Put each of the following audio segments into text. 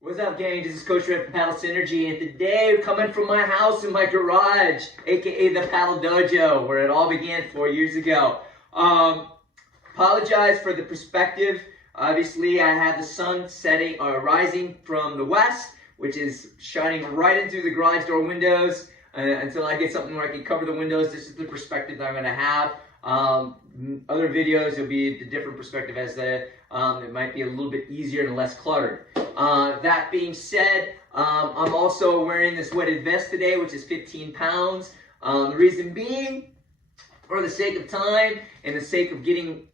What's up, gang? This is Coach Red from PaddleSynergy, and today we're coming from my house in my garage, aka the Paddle Dojo, where it all began 4 years ago. Apologize for the perspective. Obviously, I had the sun setting or rising from the west, which is shining right into the garage door windows. Until I get something where I can cover the windows, this is the perspective that I'm going to have. Other videos, it'll be a different perspective as it might be a little bit easier and less cluttered. That being said, I'm also wearing this weighted vest today, which is 15 pounds. The reason being, for the sake of time and the sake of getting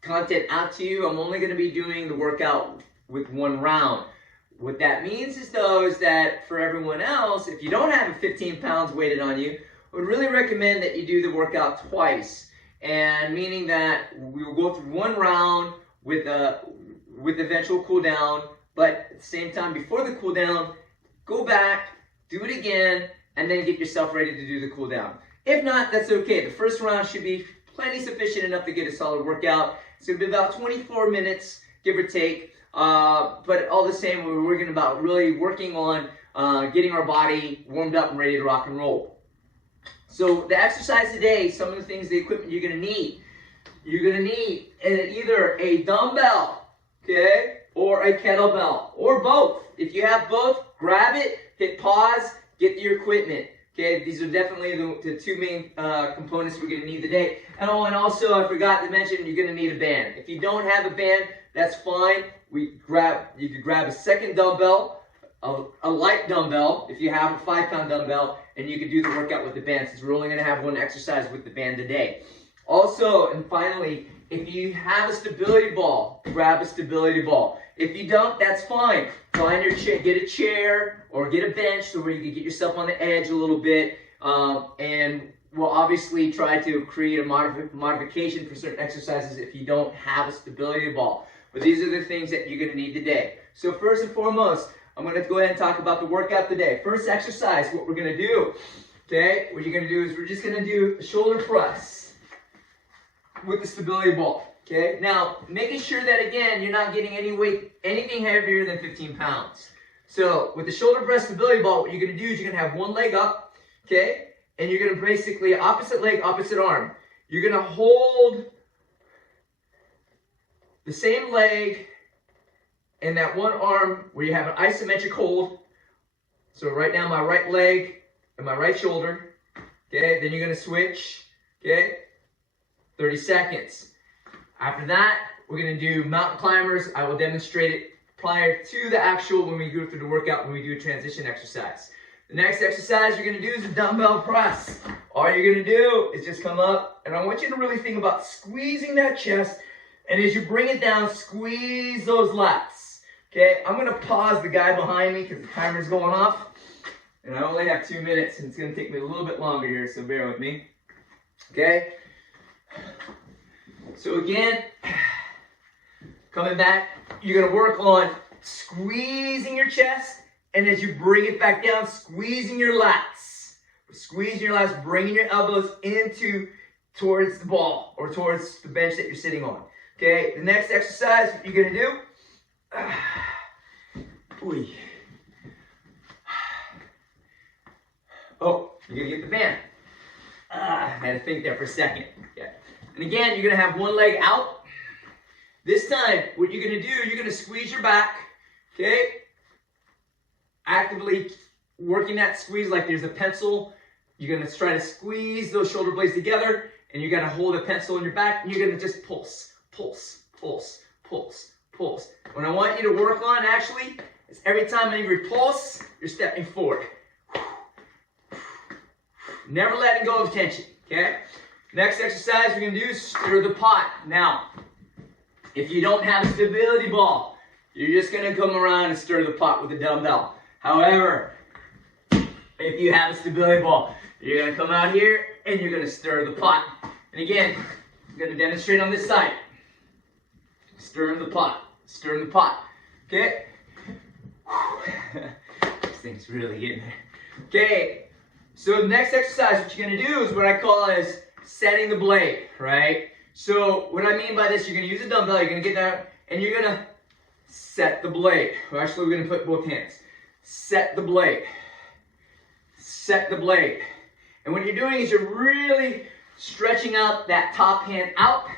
content out to you, I'm only going to be doing the workout with one round. What that means is that for everyone else, if you don't have 15 pounds weighted on you, I would really recommend that you do the workout twice. And meaning that we will go through one round with eventual cool down, but at the same time, before the cool down, go back, do it again, and then get yourself ready to do the cool down. If not, that's okay. The first round should be plenty sufficient enough to get a solid workout. It's going to be about 24 minutes, give or take. But all the same, we're working about really working on getting our body warmed up and ready to rock and roll. So the exercise today, some of the things, the equipment you're going to need. You're going to need either a dumbbell, okay, or a kettlebell, or both. If you have both, grab it, hit pause, get your equipment. Okay, these are definitely the two main components we're going to need today. And also, I forgot to mention, you're going to need a band. If you don't have a band, that's fine. You could grab a second dumbbell, a light dumbbell, if you have a 5-pound dumbbell, and you could do the workout with the band, since we're only going to have one exercise with the band today. Also, and finally, if you have a stability ball, grab a stability ball. If you don't, that's fine. Find your chair, get a chair or get a bench so where you can get yourself on the edge a little bit. And we'll obviously try to create a modification for certain exercises if you don't have a stability ball. But these are the things that you're going to need today. So first and foremost, I'm going to go ahead and talk about the workout today. First exercise, what we're going to do, okay, what you're going to do is we're just going to do a shoulder press with the stability ball. Okay, now making sure that again you're not getting anything heavier than 15 pounds. So with the shoulder press stability ball, what you're going to do is you're going to have one leg up, okay, and you're going to basically opposite leg, opposite arm. You're going to hold the same leg and that one arm where you have an isometric hold. So right now my right leg and my right shoulder. Okay, then you're going to switch. Okay, 30 seconds. After that, we're going to do mountain climbers. I will demonstrate it prior to the actual, when we go through the workout, when we do a transition exercise. The next exercise you're going to do is a dumbbell press. All you're going to do is just come up, and I want you to really think about squeezing that chest, and as you bring it down, squeeze those lats. Okay, I'm going to pause the guy behind me because the timer's going off, and I only have 2 minutes, and it's going to take me a little bit longer here, so bear with me. Okay? So again, coming back, you're going to work on squeezing your chest, and as you bring it back down, squeezing your lats. Squeezing your lats, bringing your elbows towards the ball or towards the bench that you're sitting on. Okay, the next exercise, what you're going to do, oh, you're going to get the band. I had to think there for a second. Okay. And again, you're going to have one leg out. This time, what you're going to do, you're going to squeeze your back, okay? Actively working that squeeze like there's a pencil. You're going to try to squeeze those shoulder blades together, and you're going to hold a pencil in your back, and you're going to just pulse, pulse, pulse, pulse, pulse. What I want you to work on, actually, is every time you repulse, you're stepping forward. Never letting go of tension, okay? Next exercise we're going to do is stir the pot. Now, if you don't have a stability ball, you're just going to come around and stir the pot with a dumbbell. However, if you have a stability ball, you're going to come out here and you're going to stir the pot. And again, I'm going to demonstrate on this side. Stirring the pot. Stirring the pot. Okay? This thing's really getting there. Okay. So the next exercise, what you're gonna do is what I call as setting the blade, right? So what I mean by this, you're gonna use a dumbbell, you're gonna get there, and you're gonna set the blade. Well, actually, we're gonna put both hands. Set the blade. Set the blade. And what you're doing is you're really stretching out that top hand out.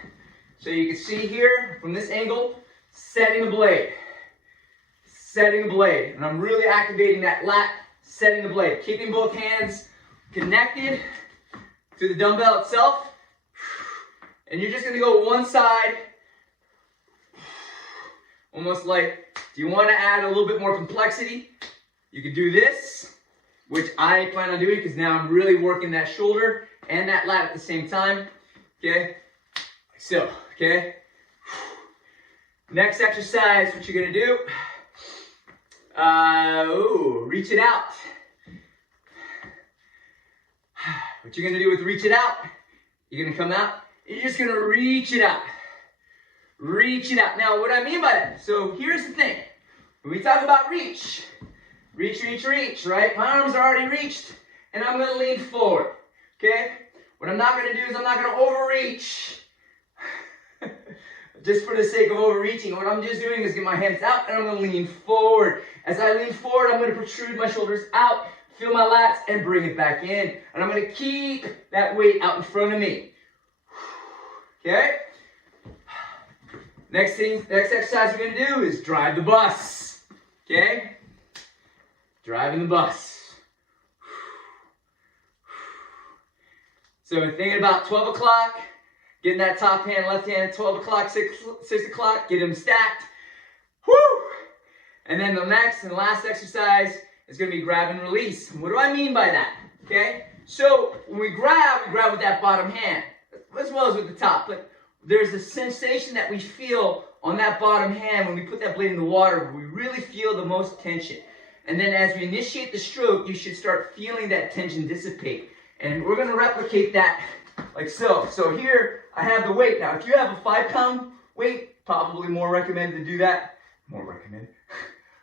So you can see here, from this angle, setting the blade. Setting the blade. And I'm really activating that lat, setting the blade. Keeping both hands connected to the dumbbell itself. And you're just going to go one side. Almost like, do you want to add a little bit more complexity? You could do this, which I plan on doing because now I'm really working that shoulder and that lat at the same time. Okay? So, okay? Next exercise, what you're going to do, reach it out. What you're going to do with reach it out, you're going to come out, you're just going to reach it out. Reach it out. Now, what I mean by that, so here's the thing. When we talk about reach, right? My arms are already reached, and I'm going to lean forward, okay? What I'm not going to do is I'm not going to overreach just for the sake of overreaching. What I'm just doing is get my hands out, and I'm going to lean forward. As I lean forward, I'm going to protrude my shoulders out, feel my lats, and bring it back in. And I'm going to keep that weight out in front of me. Okay? Next exercise we're going to do is drive the bus. Okay? Driving the bus. So thinking about 12 o'clock, getting that top hand, left hand at 12 o'clock, 6 o'clock, get them stacked. Woo! And then the next and last exercise is going to be grab and release. What do I mean by that? Okay? So when we grab with that bottom hand, as well as with the top, but there's a sensation that we feel on that bottom hand when we put that blade in the water, where we really feel the most tension. And then as we initiate the stroke, you should start feeling that tension dissipate. And we're going to replicate that like so. So here I have the weight. Now, if you have a 5-pound weight, probably more recommended to do that. More recommended.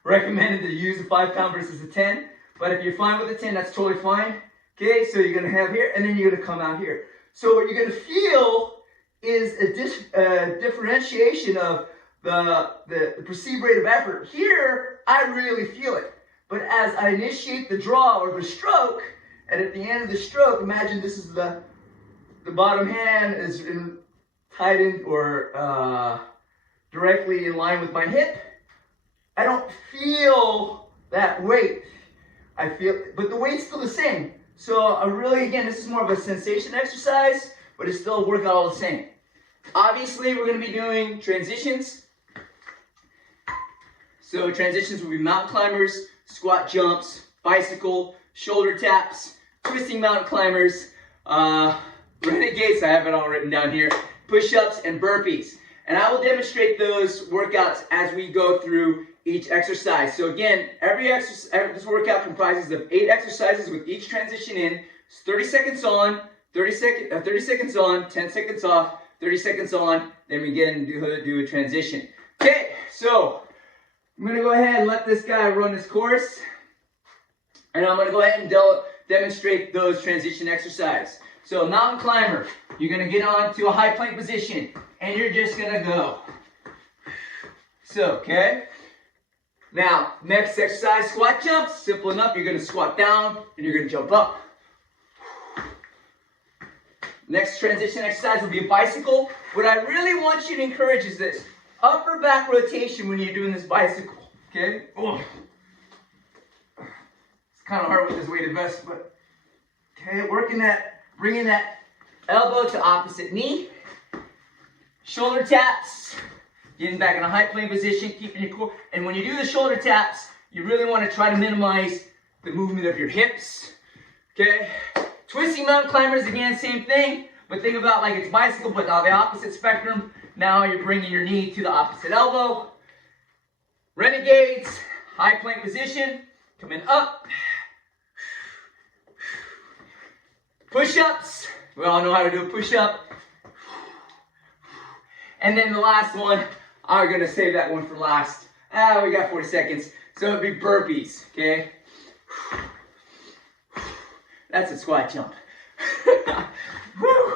Recommended to use a 5-pound versus a 10. But if you're fine with a 10, that's totally fine. Okay, so you're going to have here, and then you're going to come out here. So what you're going to feel is a differentiation of the perceived rate of effort. Here, I really feel it. But as I initiate the draw or the stroke, and at the end of the stroke, imagine this is the bottom hand is tied in or directly in line with my hip. I don't feel that weight. I feel, but the weight's still the same. So I really, again, this is more of a sensation exercise, but it's still a workout all the same. Obviously, we're going to be doing transitions. So transitions will be mountain climbers, squat jumps, bicycle, shoulder taps, twisting mountain climbers, renegades, I have it all written down here, push-ups, and burpees. And I will demonstrate those workouts as we go through each exercise. So again, this workout comprises of 8 exercises with each transition in. It's 30 seconds on, 30 seconds on, 10 seconds off, 30 seconds on, then we get into do a transition. Okay, so I'm going to go ahead and let this guy run his course. And I'm going to go ahead and demonstrate those transition exercises. So mountain climber, you're going to get onto a high plank position, and you're just going to go. So, okay. Now, next exercise, squat jumps. Simple enough. You're going to squat down, and you're going to jump up. Next transition exercise will be a bicycle. What I really want you to encourage is this. Upper back rotation when you're doing this bicycle. Okay? Oh. It's kind of hard with this weighted vest, but okay, working that, bringing that elbow to opposite knee. Shoulder taps. Getting back in a high plank position, keeping your core. And when you do the shoulder taps, you really want to try to minimize the movement of your hips. Okay? Twisting mountain climbers, again, same thing. But think about like it's bicycle, but on the opposite spectrum. Now you're bringing your knee to the opposite elbow. Renegades, high plank position. Coming up. Push-ups. We all know how to do a push-up. And then the last one, I'm going to save that one for last. We got 40 seconds. So it'd be burpees, okay? That's a squat jump. Woo.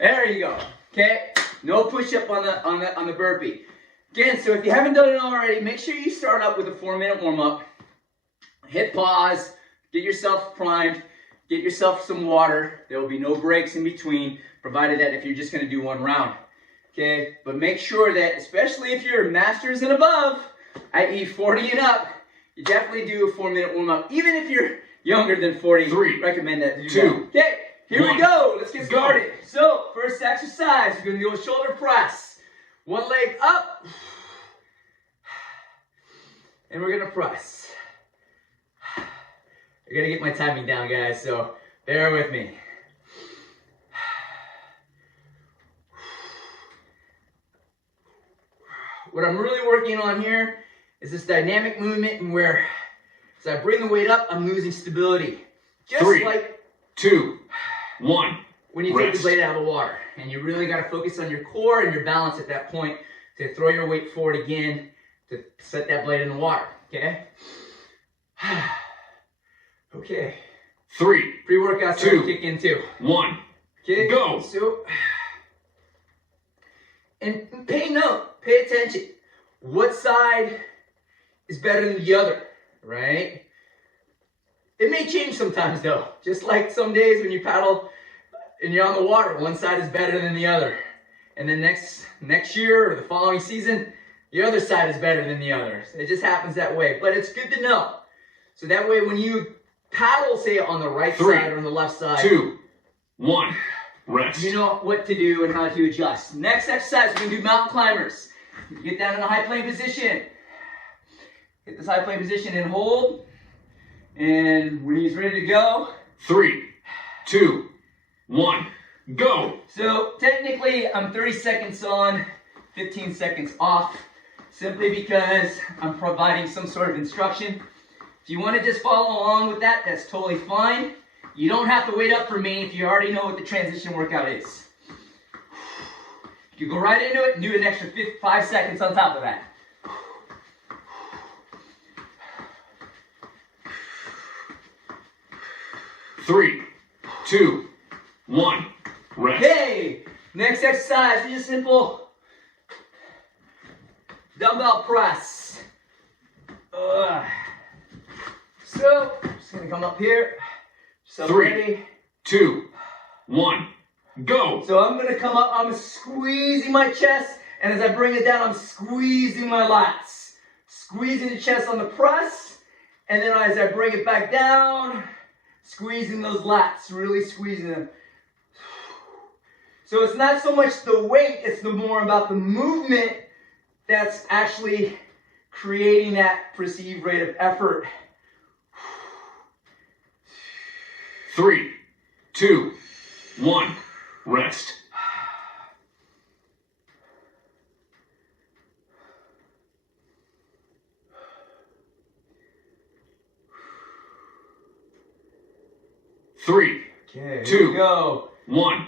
There you go. Okay. No push-up on the burpee. Again, so if you haven't done it already, make sure you start up with a 4-minute warm-up. Hit pause. Get yourself primed. Get yourself some water. There will be no breaks in between, provided that if you're just going to do one round. Okay, but make sure that, especially if you're masters and above, i.e. 40 and up, you definitely do a 4-minute warm-up. Even if you're younger than 40, 3, recommend that. 2, okay, here 1, we go. Let's get started. So, first exercise, we're going to do a shoulder press. One leg up, and we're going to press. I got to get my timing down, guys, so bear with me. What I'm really working on here is this dynamic movement, and where as I bring the weight up, I'm losing stability. Just 3, like 2, 1. when you take the blade out of the water. And you really got to focus on your core and your balance at that point to throw your weight forward again to set that blade in the water. Okay? Okay. 3, Pre-workout's 2, going to kick in too. 1. Okay? Go. So, and pay attention. What side is better than the other, right? It may change sometimes though. Just like some days when you paddle and you're on the water, one side is better than the other. And then next year or the following season, the other side is better than the other. It just happens that way. But it's good to know. So that way when you paddle, say on the right 3, side or on the left side, 2, 1. Rest. you know what to do and how to adjust. Next exercise, we're going to do mountain climbers. Get down in a high plank position. Get this high plank position and hold. And when he's ready to go, 3, 2, 1. Go. So technically I'm 30 seconds on, 15 seconds off, simply because I'm providing some sort of instruction. If you want to just follow along with that, that's totally fine. You don't have to wait up for me if you already know what the transition workout is. You go right into it and do an extra 5 seconds on top of that. Three, 2, 1. Rest. Okay, next exercise is just simple dumbbell press. So, just gonna come up here. So 3, ready. 2, 1. Go. So I'm gonna come up, I'm squeezing my chest, and as I bring it down, I'm squeezing my lats. Squeezing the chest on the press, and then as I bring it back down, squeezing those lats, really squeezing them. So it's not so much the weight, it's the more about the movement that's actually creating that perceived rate of effort. 3, 2, 1. Rest. Three, Okay, 2, go. 1.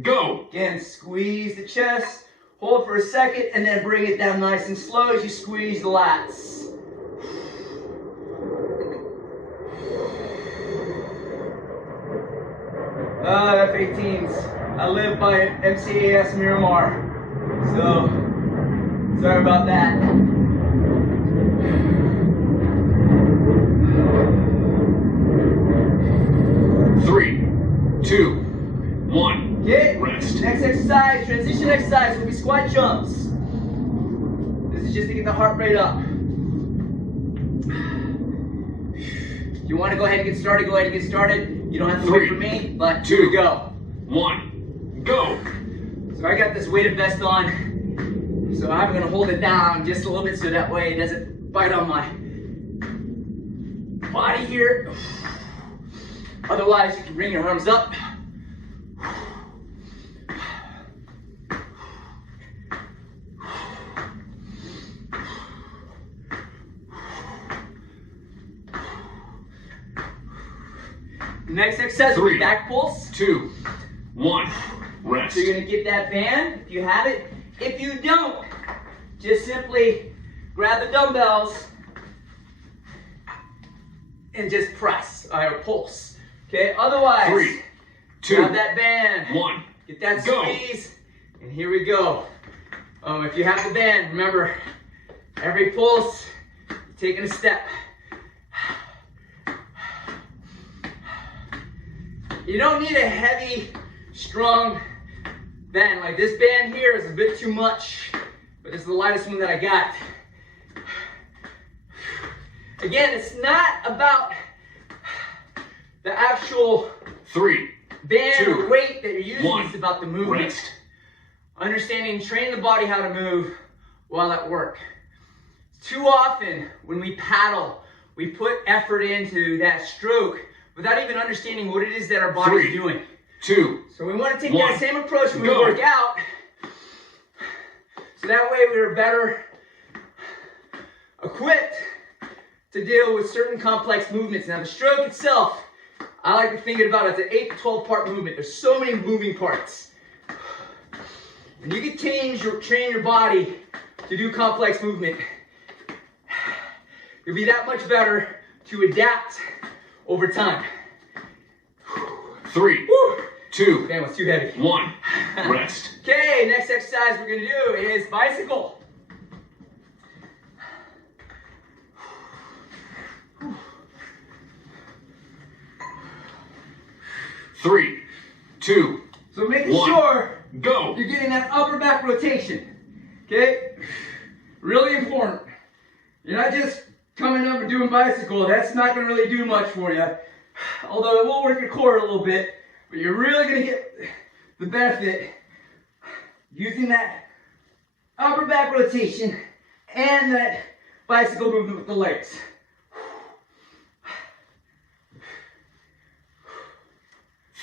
Go. Again, squeeze the chest, hold for a second, and then bring it down nice and slow as you squeeze the lats. F-18s. I live by MCAS Miramar, so sorry about that. Three, 2, 1. Okay, Rest. next exercise, transition exercise, will be squat jumps. This is just to get the heart rate up. If you want to go ahead and get started, go ahead and get started. You don't have to wait for me, but 2, here we go. 1. Go. So I got this weighted vest on, so I'm going to hold it down just a little bit so that way it doesn't bite on my body here. Otherwise, you can bring your arms up. Next exercise will be back pulls. 2, 1. Rest. So you're going to get that band if you have it. If you don't, just simply grab the dumbbells and just press or pulse. Okay, otherwise, 3, 2, grab that band. 1. Get that Go. squeeze. And here we go. If you have the band, remember, every pulse, you're taking a step. You don't need a heavy, strong band. Like this band here is a bit too much, but it's the lightest one that I got. Again, it's not about the actual 3, band 2, or weight that you're using, 1. it's about the movement. Rest. Understanding, training the body how to move while at work. Too often when we paddle, we put effort into that stroke without even understanding what it is that our body's 3, doing. 2. So we want to take 1. that same approach when we Go. work out, so that way we're better equipped to deal with certain complex movements. Now the stroke itself, I like to think about it as an 8 to 12 part movement. There's so many moving parts. And you can train your body to do complex movement. You'll be that much better to adapt over time. 3, Woo. 2, Damn, it's too heavy. 1. Rest. Okay, next exercise we're gonna do is bicycle. 3, 2, So making 1. sure Go. you're getting that upper back rotation. Okay? Really important. You're not just coming up and doing bicycle. That's not gonna really do much for you. Although it will work your core a little bit, but you're really gonna get the benefit using that upper back rotation and that bicycle movement with the legs.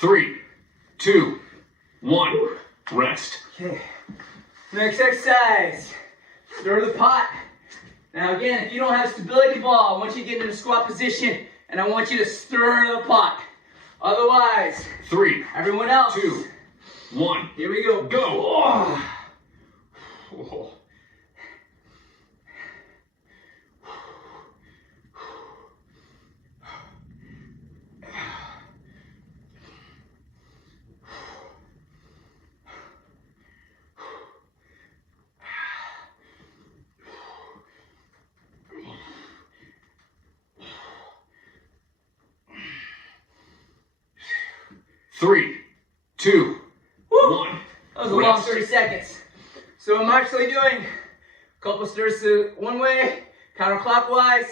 3, 2, 1. Rest. Okay. Next exercise. Stir the pot. Now again, if you don't have a stability ball, I want you to get in a squat position and I want you to stir the pot. Otherwise, 3, everyone else. 2, 1. Here we go. Go. Oh. Oh. 3, 2, Woo. 1. That was a long Rest. 30 seconds. So I'm actually doing a couple stirs to one way, counterclockwise,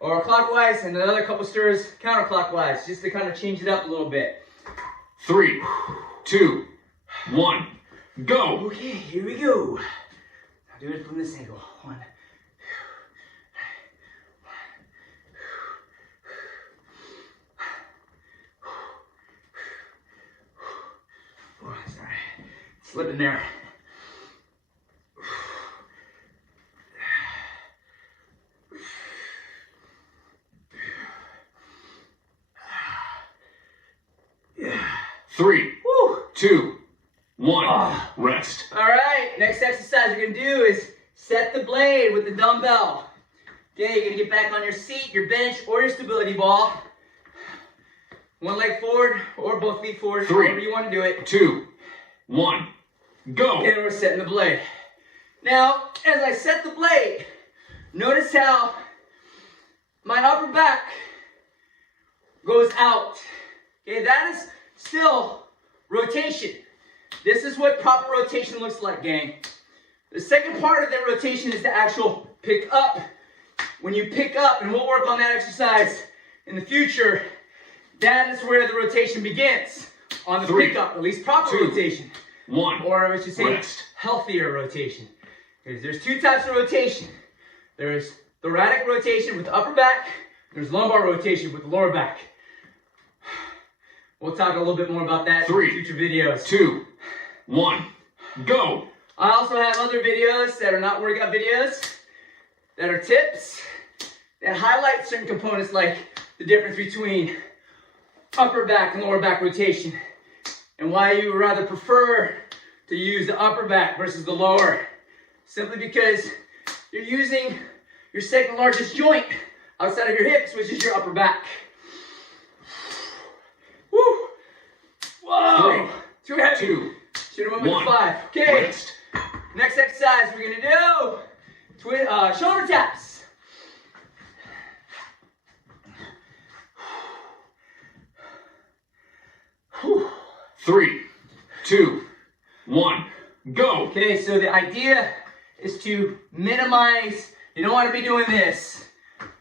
or clockwise, and another couple stirs counterclockwise, just to kind of change it up a little bit. 3, 2, 1. Go. Okay, here we go. I'll do it from this angle. 1. Oh, sorry. Slip in there. Yeah. 3, Woo. 2, 1. Ah. Rest. All right, next exercise you're gonna do is set the blade with the dumbbell. Okay, you're gonna get back on your seat, your bench, or your stability ball. One leg forward or both feet forward, 3, however you want to do it. 2, 1. Go. And we're setting the blade. Now, as I set the blade, notice how my upper back goes out. Okay, that is still rotation. This is what proper rotation looks like, gang. The second part of that rotation is the actual pick up. When you pick up, and we'll work on that exercise in the future, that is where the rotation begins. On the 3, pickup, at least proper 2, rotation. 1. Or I should say Rest. healthier rotation. Because there's two types of rotation. There's thoracic rotation with the upper back. There's lumbar rotation with the lower back. We'll talk a little bit more about that 3, in future videos. 2, 1. Go. I also have other videos that are not workout videos, that are tips, that highlight certain components like the difference between upper back and lower back rotation, and why you would rather prefer to use the upper back versus the lower. Simply because you're using your second largest joint outside of your hips, which is your upper back. heavy. 2, Shoot them up with 1. the 5. Okay. Rest. Next exercise we're gonna do shoulder taps. Whew. 3, 2, 1. Go. Okay, so the idea is to minimize. You don't want to be doing this.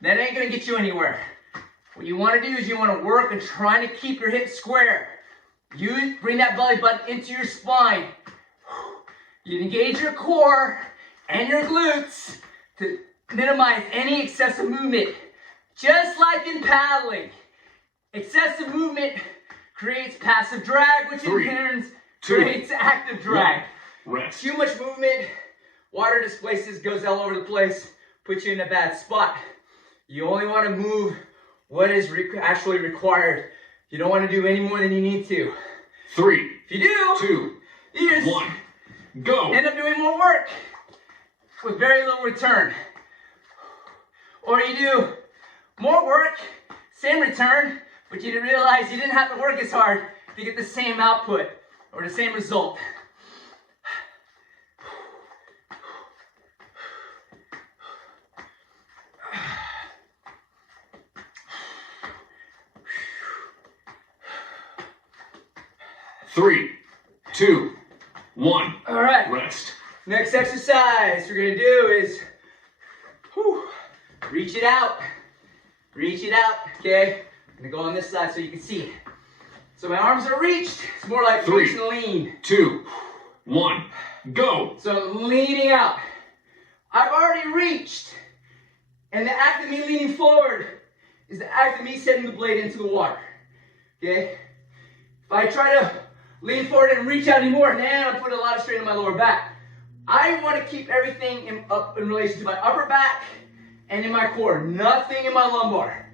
That ain't gonna get you anywhere. What you want to do is you want to work on trying to keep your hips square. You bring that belly button into your spine. You engage your core and your glutes to minimize any excessive movement. Just like in paddling, excessive movement creates passive drag, which in 3, turn 2, creates active drag. 1. Rest. Too much movement, water displaces, goes all over the place, puts you in a bad spot. You only want to move what is actually required. You don't want to do any more than you need to. 3, If you do, 2, you just 1. Go. end up doing more work with very little return. Or you do more work, same return, but you didn't realize you didn't have to work as hard to get the same output or the same result. Three, 2, 1. All right. Rest. Next exercise we're gonna do is reach it out. Reach it out, okay? I'm gonna go on this side so you can see. So my arms are reached. It's more like 3, reach and lean. 2, 1. Go. So I'm leaning out. I've already reached. And the act of me leaning forward is the act of me setting the blade into the water. Okay? If I try to lean forward and reach out anymore, now I'm putting a lot of strain on my lower back. I want to keep everything up in relation to my upper back and in my core. Nothing in my lumbar.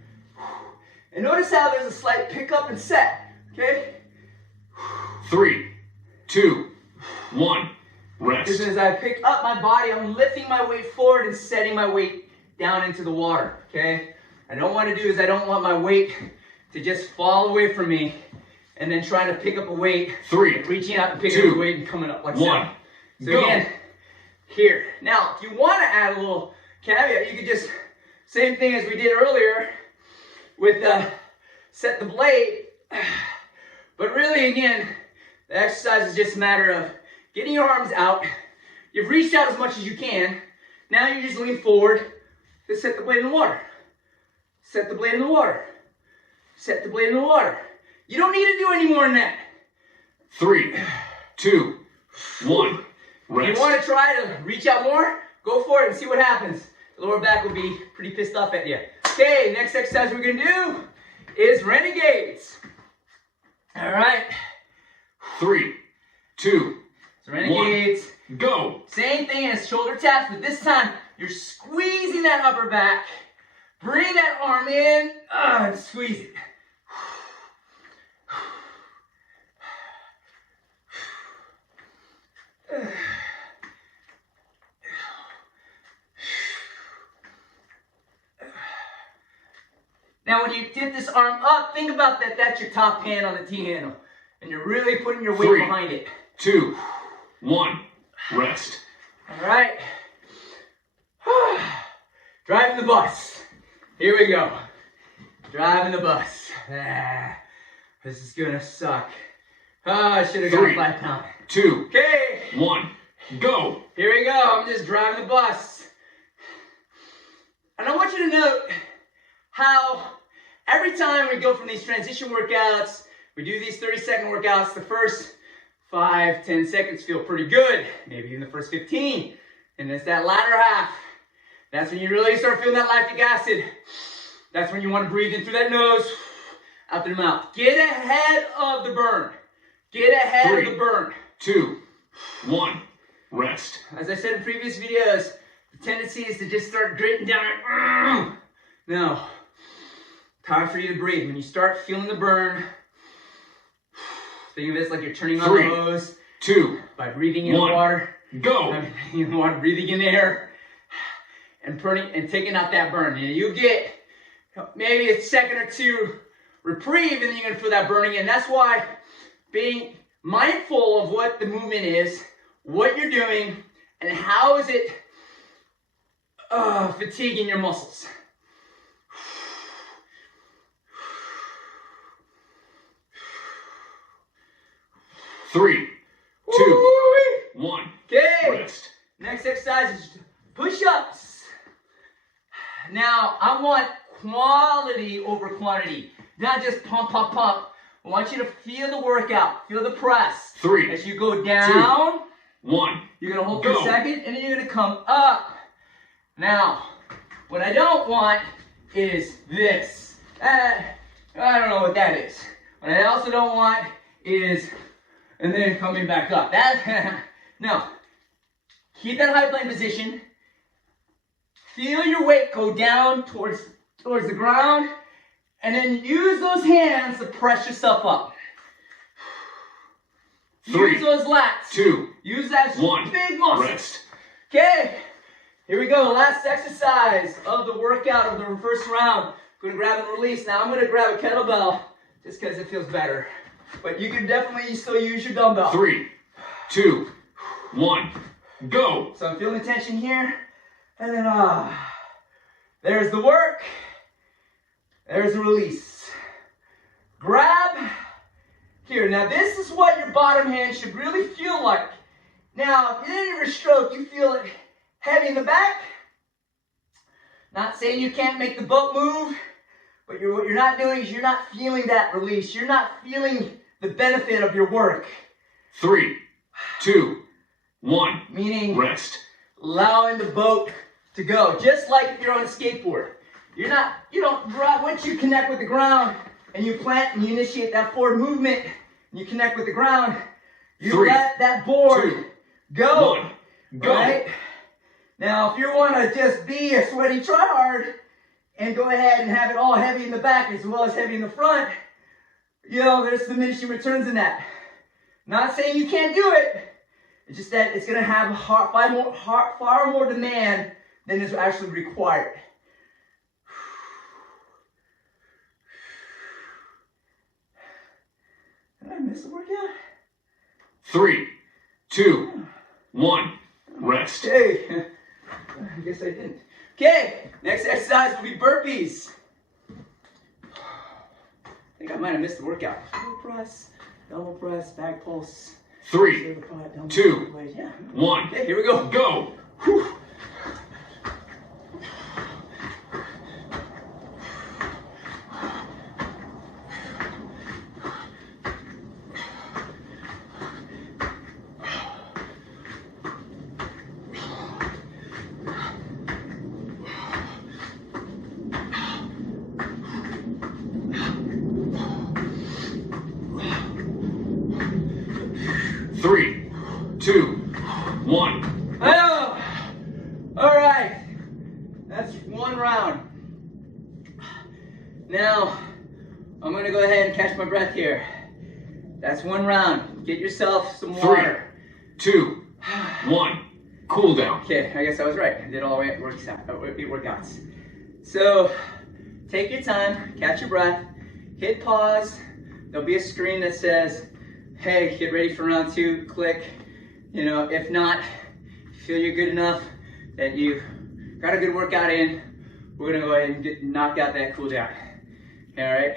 And notice how there's a slight pick up and set. Okay? 3, 2, 1. Rest. Because as I pick up my body, I'm lifting my weight forward and setting my weight down into the water. Okay? I don't want to do is I don't want my weight to just fall away from me and then trying to pick up a weight, 3, reaching out and picking 2, up a weight and coming up like 1. So Go. again, here. Now, if you want to add a little caveat, you could just, same thing as we did earlier with set the blade. But really, again, the exercise is just a matter of getting your arms out. You've reached out as much as you can. Now you just lean forward to set the blade in the water. Set the blade in the water. Set the blade in the water. You don't need to do any more than that. 3, 2, 1. Rest. If you want to try to reach out more, go for it and see what happens. The lower back will be pretty pissed off at you. Okay, next exercise we're going to do is renegades. All right. 3, 2, So renegades. 1. Go. Same thing as shoulder taps, but this time you're squeezing that upper back. Bring that arm in and squeeze it. Now when you dip this arm up, think about that. That's your top hand on the T-handle. And you're really putting your weight 3, behind it. 2, 1. Rest. All right. Driving the bus. Here we go. Driving the bus. This is gonna suck. I should have got a 3, 5 pound. 2, Okay. 1. Go. Here we go. I'm just driving the bus. And I want you to note how every time we go from these transition workouts, we do these 30-second workouts, the first 5, 10 seconds feel pretty good. Maybe even the first 15. And it's that latter half. That's when you really start feeling that lactic acid. That's when you want to breathe in through that nose, out through the mouth. Get ahead of the burn. Get ahead 3, of the burn. 2, 1. Rest. As I said in previous videos, the tendency is to just start gritting down it. No. Time for you to breathe. When you start feeling the burn, think of this like you're turning on 3, the hose 2, by breathing in 1. the water. Go. Breathing in the water, breathing in the air, and taking out that burn. And you get maybe a second or two reprieve, and then you're gonna feel that burning. And that's why being mindful of what the movement is, what you're doing, and how is it fatiguing your muscles. Three, two, one. Okay. Rest. Next exercise is push-ups. Now, I want quality over quantity, not just pump, pump, pump. I want you to feel the workout, feel the press. Three, as you go down, 2, 1. You're gonna hold for a second, and then you're gonna come up. Now, what I don't want is this. I don't know what that is. What I also don't want is, and then coming back up. No. Keep that high plank position. Feel your weight go down towards the ground, and then use those hands to press yourself up. 3, use those lats. 2, use that 1. Big muscle. Rest. Okay, here we go. Last exercise of the workout of the first round. I'm gonna grab and release. Now I'm gonna grab a kettlebell just because it feels better. But you can definitely still use your dumbbell. 3, 2, 1. Go. So I'm feeling the tension here, and then there's the work. There's the release. Grab. Here, now this is what your bottom hand should really feel like. Now, at the end of your stroke, you feel it heavy in the back. Not saying you can't make the boat move, but what you're not doing is you're not feeling that release. You're not feeling the benefit of your work. 3, 2, 1. Meaning, rest. Allowing the boat to go. Just like if you're on a skateboard. You don't drive, once you connect with the ground and you plant and you initiate that forward movement and you connect with the ground, you 3, let that board 2, go. 1. Go. Right? Now, if you want to just be a sweaty tryhard and go ahead and have it all heavy in the back as well as heavy in the front, there's diminishing returns in that. Not saying you can't do it. It's just that it's going to have far more demand than is actually required. Did I miss the workout? 3, 2, 1. Rest. Okay. I guess I didn't. Okay, next exercise will be burpees. I think I might have missed the workout. Double press, back pulse. 3, 2, 1. Okay, here we go. Go. Whew. Three, 2, 1. Oh. All right, that's one round. Now, I'm gonna go ahead and catch my breath here. That's one round. Get yourself some water. 3, 2, 1. Cool down. Okay, I guess I was right. I did all 8 workouts. So, take your time, catch your breath, hit pause. There'll be a screen that says, hey, get ready for round 2, click. If not, feel you're good enough that you got a good workout in, we're gonna go ahead and knock out that cool down. All right?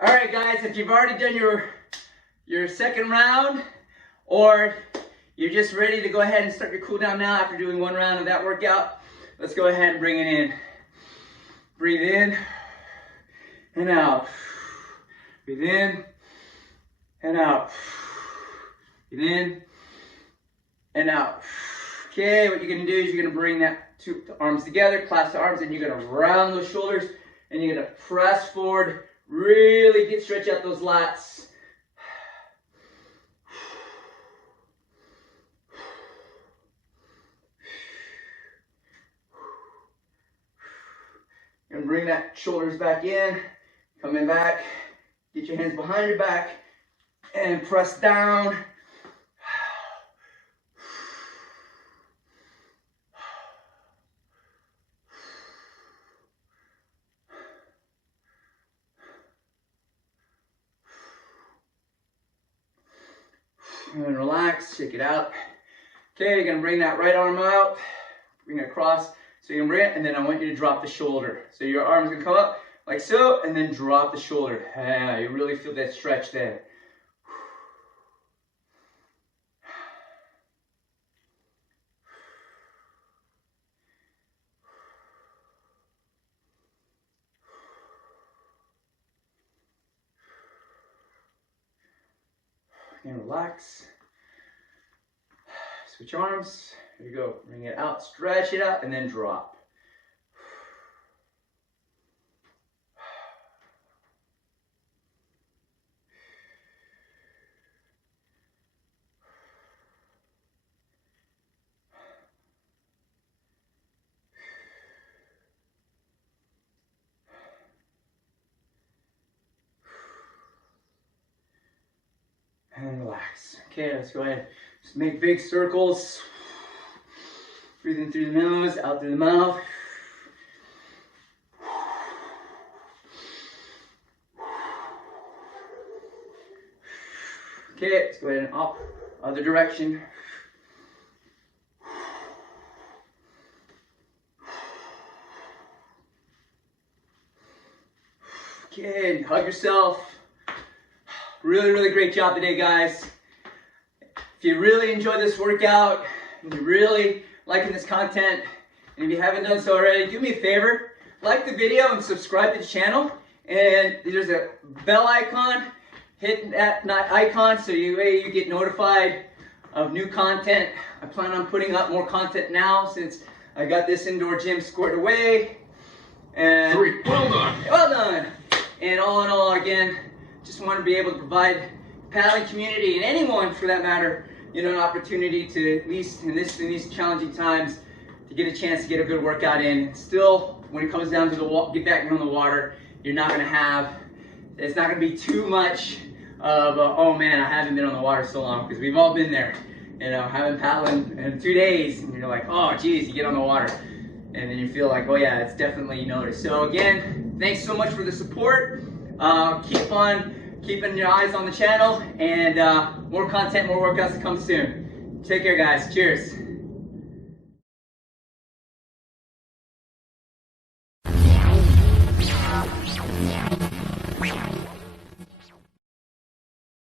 All right, guys, if you've already done your second round, or you're just ready to go ahead and start your cool down now after doing one round of that workout, let's go ahead and bring it in. Breathe in and out. Breathe in and out. Breathe in and out. Okay, what you're gonna do is you're gonna bring that two arms together, clasp the arms, and you're gonna round those shoulders, and you're gonna press forward, really stretch out those lats. And bring that shoulders back in, coming back, get your hands behind your back, and press down. And relax, shake it out. Okay, you're gonna bring that right arm out, bring it across, so you can bring it, and then I want you to drop the shoulder. So your arm's gonna come up like so, and then drop the shoulder. Yeah, you really feel that stretch there. And relax. Switch arms. Here you go. Bring it out, stretch it out, and then drop. And relax. Okay, let's go ahead. Just make big circles. Breathing through the nose, out through the mouth. Okay, let's go ahead and up, other direction. Okay, and hug yourself. Really, really great job today, guys. If you really enjoyed this workout, and you're really liking this content, and if you haven't done so already, do me a favor, like the video and subscribe to the channel. And there's a bell icon, hit that icon so you get notified of new content. I plan on putting up more content now since I got this indoor gym squared away. And 3, well done. Well done. And all in all, again, just want to be able to provide the paddling community and anyone for that matter, you know, an opportunity to, at least in these challenging times, to get a chance to get a good workout in. Still, when it comes down to get back in the water, you're not going to have, it's not going to be too much of oh man, I haven't been on the water so long, because we've all been there, you know, haven't paddling in 2 days, and you're like, oh geez, you get on the water, and then you feel like, oh yeah, it's definitely noticed. So again, thanks so much for the support. Keep on keeping your eyes on the channel, and more content, more workouts to come soon. Take care, guys. Cheers.